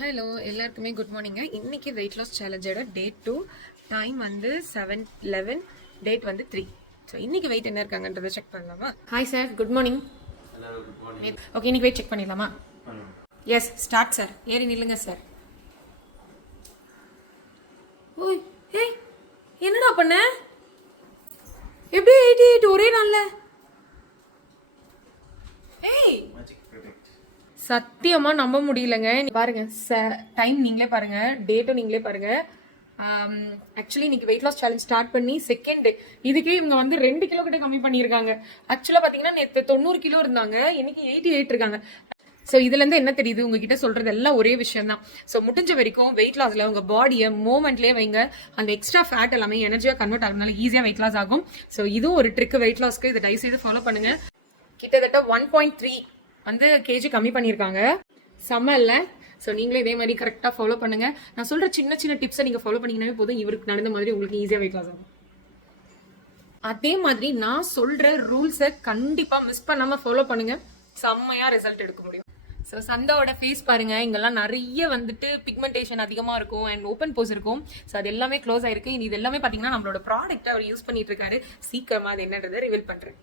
Hello எல்லாருக்குமே good morning. இன்னைக்கு weight loss சேலஞ்சோட டே 2, டைம் வந்து 7:11, டேட் வந்து 3. ஸோ இன்னைக்கு வெயிட் என்ன இருக்காங்கன்றதை செக் பண்ணலாமா? Hi sir, good morning. Okay, இன்னைக்கு வெயிட் செக் பண்ணிடலாமா? Yes, start sir. ஏறி நில்லுங்க சார். ஓய், ஏய் என்னடா பண்ண? எப்படி 88 ஒரே நாள்ல? ஏய் சத்தியமா நம்ப முடியலங்க. பாருங்க, டைம் நீங்களே பாருங்க, டேட்டும் நீங்களே பாருங்க. ஆக்சுவலி இன்னைக்கு வெயிட் லாஸ் சேலஞ்ச் ஸ்டார்ட் பண்ணி செகண்ட் டே. இதுக்கே இவங்க வந்து 2 கிலோ கிட்ட கம்மி பண்ணியிருக்காங்க. ஆக்சுவலா பாத்தீங்கன்னா நேற்று 90 கிலோ இருந்தாங்க, இன்னைக்கு 88 இருக்காங்க. ஸோ இதுல இருந்து என்ன தெரியுது, உங்ககிட்ட சொல்றது எல்லாம் ஒரே விஷயம் தான். ஸோ முடிஞ்ச வரைக்கும் வெயிட் லாஸ்ல உங்க பாடியை மூவ்மெண்ட்லேயே வைங்க. அந்த எக்ஸ்ட்ரா ஃபேட் எல்லாமே எனர்ஜியா கன்வெர்ட் ஆகுறதுனால ஈஸியா வெயிட் லாஸ் ஆகும். ஸோ இதுவும் ஒரு ட்ரிக் வெயிட் லாஸ்க்கு. இதை தயவு செய்து ஃபாலோ பண்ணுங்க. கிட்டத்தட்ட 1.3 வந்து கேஜி கம்மி பண்ணியிருக்காங்க. செம்ம இல்லை? ஸோ நீங்களே இதே மாதிரி கரெக்டாக ஃபாலோ பண்ணுங்க. நான் சொல்ற சின்ன சின்ன டிப்ஸை நீங்க ஃபாலோ பண்ணீங்கன்னாவே போதும், இவருக்கு நடந்த மாதிரி உங்களுக்கு ஈஸியாக வெயிட் லாஸ் ஆகும். அதே மாதிரி நான் சொல்ற ரூல்ஸை கண்டிப்பா மிஸ் பண்ணாம ஃபாலோ பண்ணுங்க, செம்மையா ரிசல்ட் எடுக்க முடியும். ஸோ சந்தாவோட ஃபேஸ் பாருங்க, இங்கெல்லாம் நிறைய வந்துட்டு பிக்மெண்டேஷன் அதிகமா இருக்கும் அண்ட் ஓப்பன் போஸ் இருக்கும். ஸோ அது எல்லாமே க்ளோஸ் ஆயிருக்கு. இது எல்லாமே பாத்தீங்கன்னா நம்மளோட ப்ராடக்ட் அவர் யூஸ் பண்ணிட்டு இருக்காரு. சீக்கிரமா அது என்னன்றதை ரிவீல் பண்றேன்.